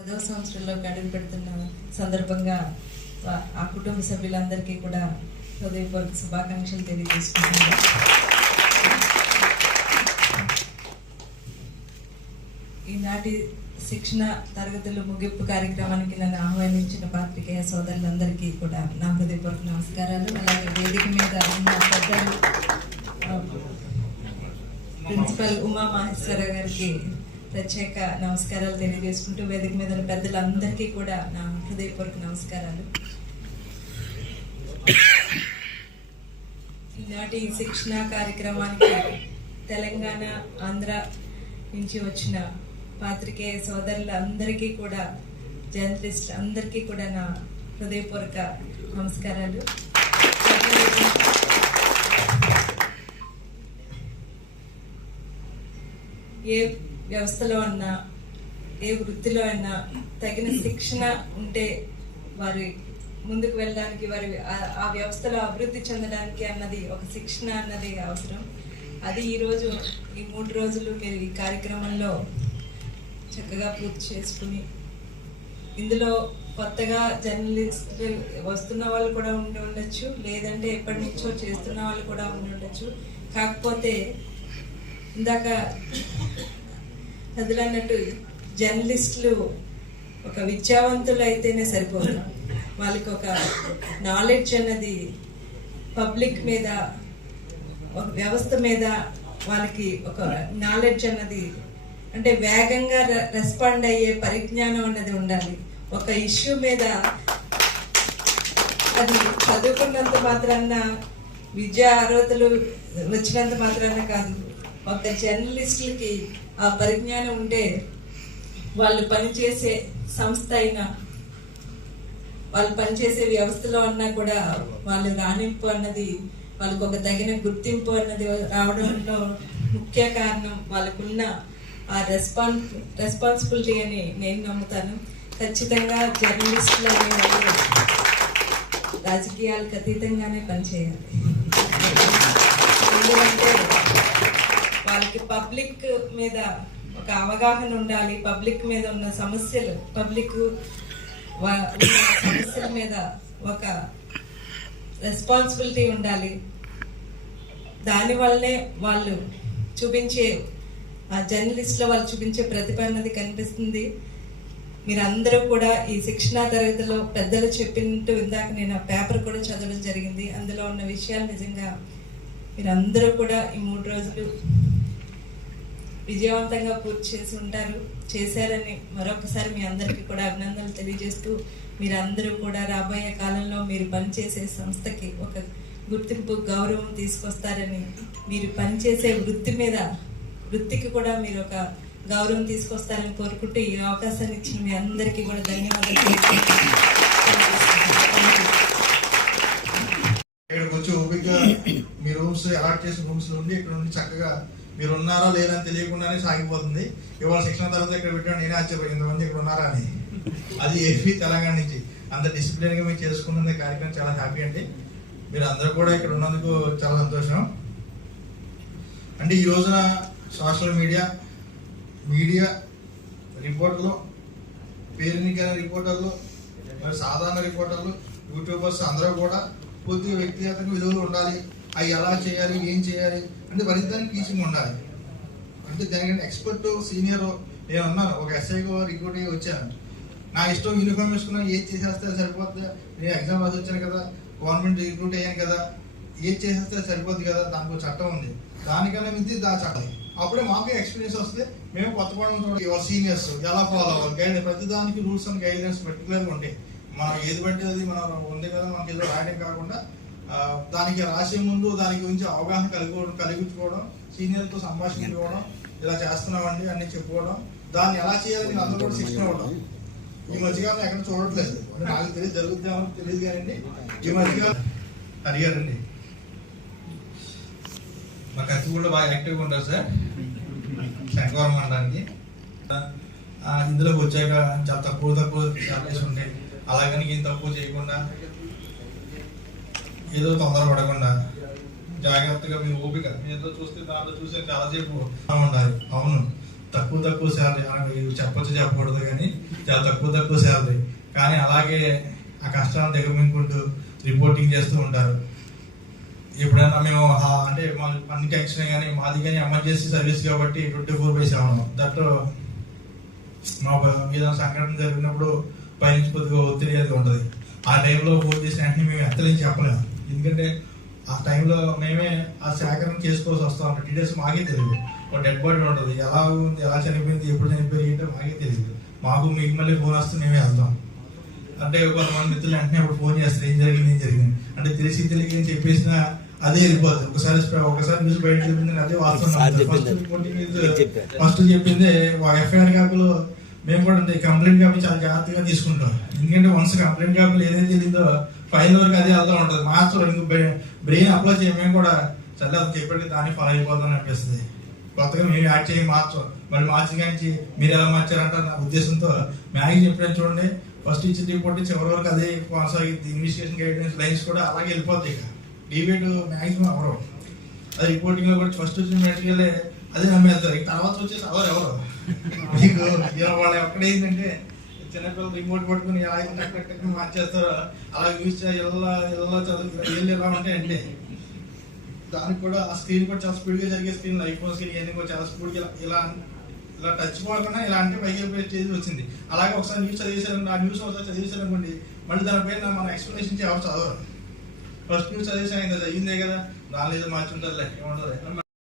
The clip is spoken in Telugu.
10వ సంవత్సరంలోకి అడుగు పెడుతున్న సందర్భంగా ఆ కుటుంబ సభ్యులందరికీ కూడా హృదయపూర్వక శుభాకాంక్షలు తెలియజేసుకుంటున్నాను. ఈనాటి శిక్షణ తరగతులు ముగింపు కార్యక్రమానికి నన్ను ఆహ్వానించిన పాత్రికేయ సోదరులందరికీ కూడా నా హృదయపూర్వక నమస్కారాలు. అలాగే వేదిక మీద ఉన్న పెద్దలు ప్రిన్సిపల్ ఉమా మహేశ్వర గారికి ప్రత్యేక నమస్కారాలు తెలియజేసుకుంటూ వేదిక మీద ఉన్న పెద్దలందరికీ కూడా నా హృదయపూర్వక నమస్కారాలు. ఈనాటి శిక్షణ కార్యక్రమానికి తెలంగాణ, ఆంధ్ర నుంచి వచ్చిన పాత్రికేయ సోదరులందరికీ కూడా, జర్నలిస్ట్ అందరికీ కూడా నా హృదయపూర్వక నమస్కారాలు. ఏ వ్యవస్థలో అన్నా, ఏ వృత్తిలో అయినా తగిన శిక్షణ ఉంటే వారి ముందుకు వెళ్ళడానికి, వారి ఆ వ్యవస్థలో అభివృద్ధి చెందడానికి అన్నది ఒక శిక్షణ అన్నది అవసరం. అది ఈరోజు ఈ 3 రోజులు మీరు ఈ కార్యక్రమంలో చక్కగా పూర్తి చేసుకుని, ఇందులో కొత్తగా జర్నలిస్ట్ వస్తున్న వాళ్ళు కూడా ఉండి ఉండొచ్చు, లేదంటే ఎప్పటి నుంచో చేస్తున్న వాళ్ళు కూడా ఉండి ఉండొచ్చు. కాకపోతే ఇందాక కదులన్నట్టు జర్నలిస్టులు ఒక విద్యావంతులు అయితేనే సరిపోదు, వాళ్ళకి ఒక నాలెడ్జ్ అన్నది పబ్లిక్ మీద, ఒక వ్యవస్థ మీద వాళ్ళకి ఒక నాలెడ్జ్ అన్నది, అంటే వేగంగా రెస్పాండ్ అయ్యే పరిజ్ఞానం అన్నది ఉండాలి. ఒక ఇష్యూ మీద అది చదువుకున్నంత మాత్రాన, విద్యా అర్హతలు వచ్చినంత మాత్రాన కాదు, ఒక జర్నలిస్టులకి ఆ పరిజ్ఞానం ఉంటే వాళ్ళు పనిచేసే సంస్థ అయినా, వాళ్ళు పనిచేసే వ్యవస్థలో అన్నా కూడా వాళ్ళు రాణింపు అన్నది, వాళ్ళకు ఒక తగిన గుర్తింపు అన్నది రావడంలో ముఖ్య కారణం వాళ్ళకున్న ఆ రెస్పాన్సిబిలిటీ అని నేను నమ్ముతాను. ఖచ్చితంగా జర్నలిస్టులు అనే వాళ్ళు రాజకీయాలకు అతీతంగానే పనిచేయాలి. ఎందుకంటే వాళ్ళకి పబ్లిక్ మీద ఒక అవగాహన ఉండాలి, పబ్లిక్ మీద ఉన్న సమస్యలు, పబ్లిక్ సమస్యల మీద ఒక రెస్పాన్సిబిలిటీ ఉండాలి. దానివల్లనే వాళ్ళు చూపించే, ఆ జర్నలిస్ట్లో వాళ్ళు చూపించే ప్రతిభ అన్నది కనిపిస్తుంది. మీరందరూ కూడా ఈ శిక్షణా తరగతిలో పెద్దలు చెప్పినట్టు ఇందాక నేను ఆ పేపర్ కూడా చదవడం జరిగింది. అందులో ఉన్న విషయాలు నిజంగా మీరందరూ కూడా ఈ 3 రోజులు విజయవంతంగా పూర్తి చేసి ఉంటారు, చేశారని మరొకసారి మీ అందరికీ కూడా అభినందనలు తెలియజేస్తూ, మీరందరూ కూడా రాబోయే కాలంలో మీరు పనిచేసే సంస్థకి ఒక గుర్తింపు, గౌరవం తీసుకొస్తారని, మీరు పనిచేసే వృత్తికి కూడా మీరు ఒక గౌరవం తీసుకొస్తారని కోరుకుంటూ ఈ అవకాశాన్ని ఇచ్చిన మీ అందరికీ కూడా ధన్యవాదాలు. ఇక్కడికి వచ్చి ఓపికగా మీ రూమ్స్ అలాట్ చేసిన రూమ్స్ నుండి ఇక్కడ నుండి చక్కగా మీరు ఉన్నారా లేదా అని తెలియకుండానే సాగిపోతుంది. ఇవాళ శిక్షణ తర్వాత ఇక్కడ పెట్టాను, నేనే ఆశ్చర్యపోయి ఇంతమంది ఇక్కడ ఉన్నారా అని. అది ఏపీ తెలంగాణ నుంచి అంత డిసిప్లిన్ గా మీరు చేసుకున్న కార్యక్రమం చాలా హ్యాపీ అండి. మీరు అందరూ కూడా ఇక్కడ ఉన్నందుకు చాలా సంతోషం. అంటే ఈ రోజున సోషల్ మీడియా రిపోర్టర్లు, పేరునికైన రిపోర్టర్లు, మరి సాధారణ రిపోర్టర్లు, యూట్యూబర్స్ అందరూ కూడా పూర్తిగా వ్యక్తిగత విలువలు ఉండాలి. అవి ఎలా చేయాలి, ఏం చేయాలి అంటే ప్రతిదానికి టీచింగ్ ఉండాలి. అంటే దానికంటే ఎక్స్పర్ట్, సీనియర్ నేను అన్నాను. ఒక ఎస్ఐగా రిక్రూట్గా వచ్చాను, నా ఇష్టం యూనిఫామ్ వేసుకున్నా ఏది చేసేస్తే సరిపోద్ది, నేను ఎగ్జామ్ రాసి వచ్చాను కదా, గవర్నమెంట్ రిక్రూట్ అయ్యాను కదా, ఏది చేసేస్తే సరిపోద్ది కదా, దానికి ఒక చట్టం ఉంది, దానికన్నా మించి చట్టం. అప్పుడే మాకు ఎక్స్పీరియన్స్ వస్తే మేము కొత్త పడడం సీనియర్స్ ఎలా ఫాలో అవ్వాలి, గైడ్ ప్రతి దానికి రూల్స్ అండ్ గైడ్ లైన్స్ పర్టికులర్గా ఉంటాయి. మనం ఏది బట్టి అది మనం ఉంది కదా, మనకి ఏదో రాయడం కాకుండా దానికి రాసే ముందు దాని గురించి అవగాహన కలిగించుకోవడం, సీనియర్తో సంభాషించుకోవడం, ఇలా చేస్తున్నామండి అన్ని చెప్పుకోవడం, దాన్ని ఎలా చేయాలని అందరూ కూడా శిక్షణ ఇవ్వడం. ఈ మధ్యకాలం ఎక్కడ చూడట్లేదు, నాకు తెలియదు, జరుగుద్దామో తెలియదు కానీ ఈ మధ్యకాలం అడిగారండి. మా కత్తి కూడా బాగా యాక్టివ్గా ఉంటారు సార్ శంకవరం అనడానికి. ఇందులోకి వచ్చాక చాలా తక్కువ శాలరీస్ ఉంటాయి. అలాగని ఏం తక్కువ చేయకుండా, ఏదో తొందరపడకుండా జాగ్రత్తగా మీ ఓపిక ఏదో చూస్తే దాంట్లో చూస్తే చాలాసేపు ఉండాలి. అవును, తక్కువ శాలరీ చెప్పకూడదు కానీ చాలా తక్కువ శాలరీ, కానీ అలాగే ఆ కష్టాలను దిగమింగుకుంటూ రిపోర్టింగ్ చేస్తూ ఉంటారు. ఎప్పుడైనా మేము అంటే మా అన్ని టెన్షన్ కానీ మాది కానీ ఎమర్జెన్సీ సర్వీస్ కాబట్టి 24/7 దట్ మా మీద సంఘటన జరిగినప్పుడు పైనుంచి కొద్దిగా ఒత్తిడి అది ఉంటుంది. ఆ టైంలో ఫోన్ చేసిన వెంటనే మేము ఎత్తలేని చెప్పలేము, ఎందుకంటే ఆ టైంలో మేమే ఆ సేకరణ చేసుకోవాల్సి వస్తూ ఉంటాం. డీటెయిల్స్ మాకే తెలియదు. ఒక డెడ్ బాడీ ఉంటుంది, ఎలా ఉంది, ఎలా చనిపోయింది, ఎప్పుడు చనిపోయింది ఏంటో మాకే తెలియదు. మీకు మళ్ళీ ఫోన్ వస్తే మేమే వెళ్తాం. అంటే కొంతమంది మిత్రులు వెంటనే ఇప్పుడు ఫోన్ చేస్తారు, ఏం జరిగింది అంటే తెలియక ఏం చెప్పేసినా అదే వెళ్ళిపోతుంది. ఒకసారి న్యూస్ బయట చెప్పింది అదే వాస్తవం. ఫస్ట్ చెప్పింది ఎఫ్ఐఆర్ కాపీలో మేము కూడా అంటే కంప్లైంట్ కాపీ చాలా జాగ్రత్తగా తీసుకుంటాం, ఎందుకంటే వన్స్ కంప్లైంట్ కాపీలో ఏదైతే తెలియదో ఫైల్ వరకు అదే వెళ్తూ ఉంటుంది. మార్చడం బ్రెయిన్ అప్లై చేయం, మేము కూడా సరే అది చెప్పండి దాన్ని ఫాలో అయిపోతాం అనిపిస్తుంది. కొత్తగా మేము యాడ్ చేయి మార్చాం, మళ్ళీ మార్చి కానీ మీరు ఎలా మార్చారంట నా ఉద్దేశంతో మ్యాగజైన్ ఎప్పుడైనా చూడండి, ఫస్ట్ ఇచ్చిన రిపోర్ట్ చివరి వరకు అదే కొనసాగింది. ఇన్వెస్టిగేషన్ గైడెన్స్ లైన్స్ కూడా అలాగే వెళ్ళిపోతాయి. ఇక డిబేట్ మ్యాక్సిమం ఎవరు అది రిపోర్టింగ్ లో కూడా ఫస్ట్ వచ్చిన మెటీరియల్ అదే నమ్మేస్తారు. తర్వాత వచ్చేసి ఎవరు మీకు వాళ్ళు ఎక్కడైందంటే చిన్నపిల్లలు రిమోట్ పట్టుకుని ఎలా అయితే మార్చేస్తారో అలా యూజ్ ఇలా చదువు ఎలా ఉంటాయంటే దానికి కూడా ఆ స్క్రీన్ కూడా చాలా స్పీడ్గా జరిగే స్క్రీన్, ఐఫోన్ స్క్రీన్ ఇవన్నీ కూడా చాలా స్పీడ్గా ఇలా టచ్ పోకుండా ఇలా అంటే పైకి స్టేజ్ వచ్చింది. అలాగే ఒకసారి న్యూస్ చదివేశారు, ఆ న్యూస్ ఒకసారి చదివేశారనుకోండి, మళ్ళీ దానిపైన మన ఎక్స్ప్లెనేషన్ ఎవరు చదవరు. ఫస్ట్ న్యూస్ చదివేసాను కదా అయ్యిందే కదా, దాని ఏదో మార్చి ఉంటుంది ఏముంటుంది.